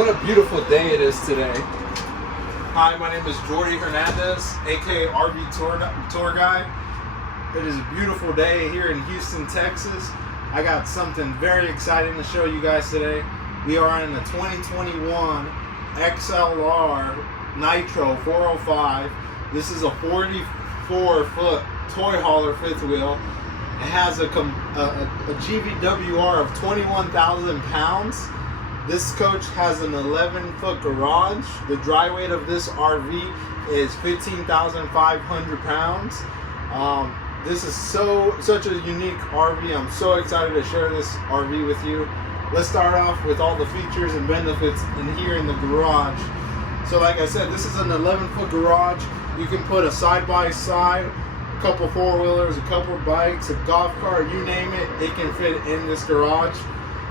What a beautiful day it is today. Hi, my name is Jordi Hernandez, aka RV Tour Guide. It is a beautiful day here in Houston, Texas. I got something very exciting to show you guys today. We are in the 2021 XLR Nitro 405. This is a 44-foot toy hauler fifth wheel. It has a GVWR of 21,000 pounds. This coach has an 11-foot garage. The dry weight of this RV is 15,500 pounds. This is such a unique RV. I'm so excited to share this RV with you. Let's start off with all the features and benefits in here in the garage. So like I said, this is an 11-foot garage. You can put a side-by-side, a couple four-wheelers, a couple bikes, a golf cart, you name it, it can fit in this garage.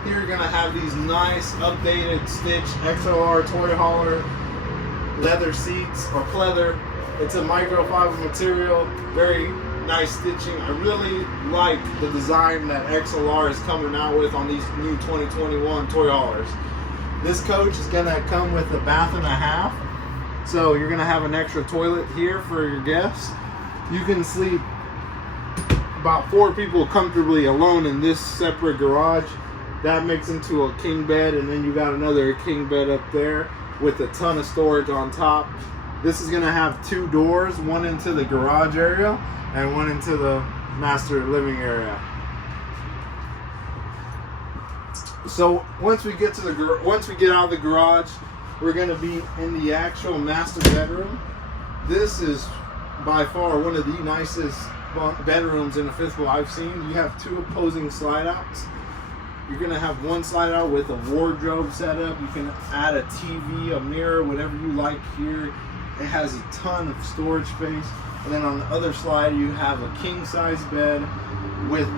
Here you're going to have these nice updated stitched XLR toy hauler leather seats or pleather. It's a microfiber material, very nice stitching. I really like the design that XLR is coming out with on these new 2021 toy haulers. This coach is going to come with a bath and a half. So you're going to have an extra toilet here for your guests. You can sleep about 4 people comfortably alone in this separate garage. That makes into a king bed, and then you got another king bed up there with a ton of storage on top. This is going to have 2 doors, one into the garage area and one into the master living area. So once we get out of the garage, we're going to be in the actual master bedroom. This is by far one of the nicest bedrooms in the fifth wheel I've seen. You have 2 opposing slide outs. You're going to have one slide out with a wardrobe setup. You can add a TV, a mirror, whatever you like here. It has a ton of storage space. And then on the other slide, you have a king size bed with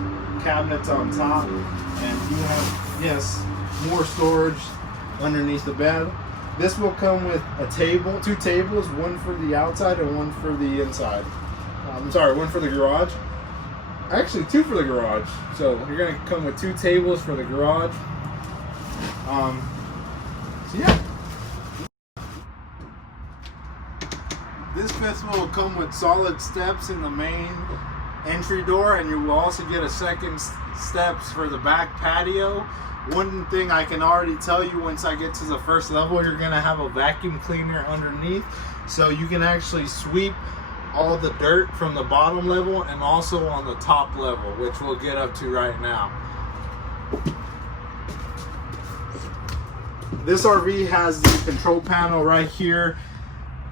cabinets on top. And you have, yes, more storage underneath the bed. This will come with a table, 2 tables, one for the outside and one for the inside. One for the garage. Actually, 2 for the garage. So you're going to come with 2 tables for the garage. So yeah. This fifth wheel will come with solid steps in the main entry door, and you will also get a second steps for the back patio. One thing I can already tell you, once I get to the first level, you're going to have a vacuum cleaner underneath, so you can actually sweep all the dirt from the bottom level and also on the top level, which we'll get up to right now. This RV has the control panel right here.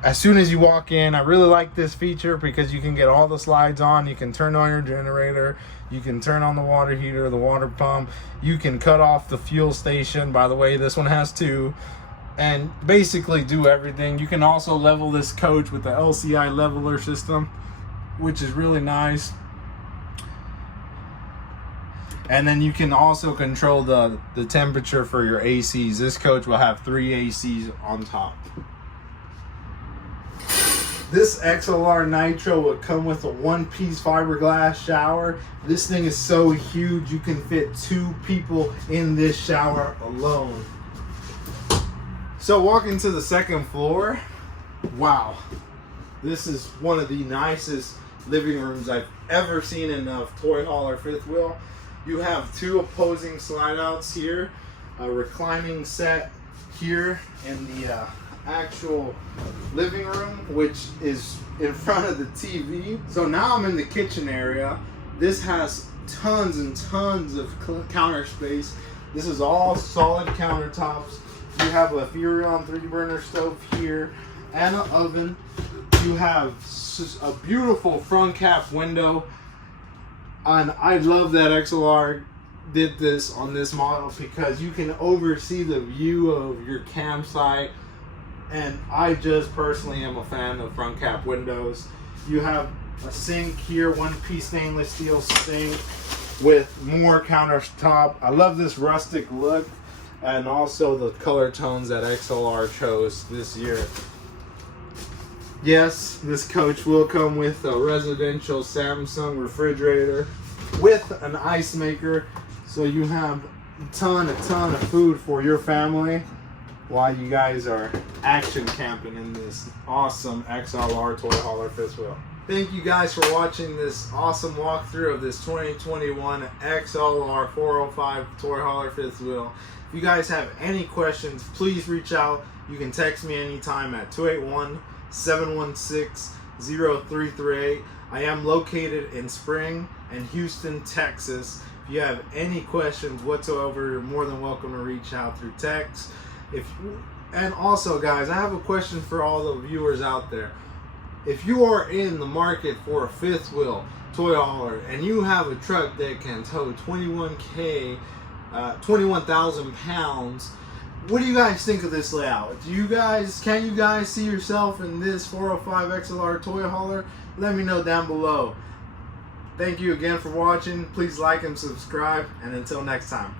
As soon as you walk in, I really like this feature because you can get all the slides on. You can turn on your generator, you can turn on the water heater, the water pump, you can cut off the fuel station. By the way, this one has 2. And basically do everything. You can also level this coach with the LCI leveler system, which is really nice. And then you can also control the temperature for your ACs. This coach will have 3 ACs on top. This XLR Nitro will come with a 1-piece fiberglass shower. This thing is so huge you can fit 2 people in this shower alone. So walking to the second floor, wow, this is one of the nicest living rooms I've ever seen in a toy hauler fifth wheel. You have 2 opposing slide outs here, a reclining set here in the actual living room, which is in front of the TV. So now I'm in the kitchen area. This has tons and tons of counter space. This is all solid countertops. You have a Furrion 3-burner stove here and an oven. You have a beautiful front cap window. And I love that XLR did this on this model because you can oversee the view of your campsite. And I just personally am a fan of front cap windows. You have a sink here, 1-piece stainless steel sink with more countertop. I love this rustic look. And also the color tones that XLR chose this year. Yes, this coach will come with a residential Samsung refrigerator with an ice maker, so you have a ton of food for your family. while you guys are action camping in this awesome XLR toy hauler fifth wheel. Thank you guys for watching this awesome walkthrough of this 2021 XLR 405 toy hauler fifth wheel. If you guys have any questions, please reach out. You can text me anytime at 281-716-0338. I am located in Spring and Houston, Texas. If you have any questions whatsoever, you're more than welcome to reach out through text. And also, guys, I have a question for all the viewers out there. If you are in the market for a fifth wheel toy hauler and you have a truck that can tow 21,000 pounds, what do you guys think of this layout? Can you guys see yourself in this 405 XLR toy hauler? Let me know down below. Thank you again for watching. Please like and subscribe, and until next time.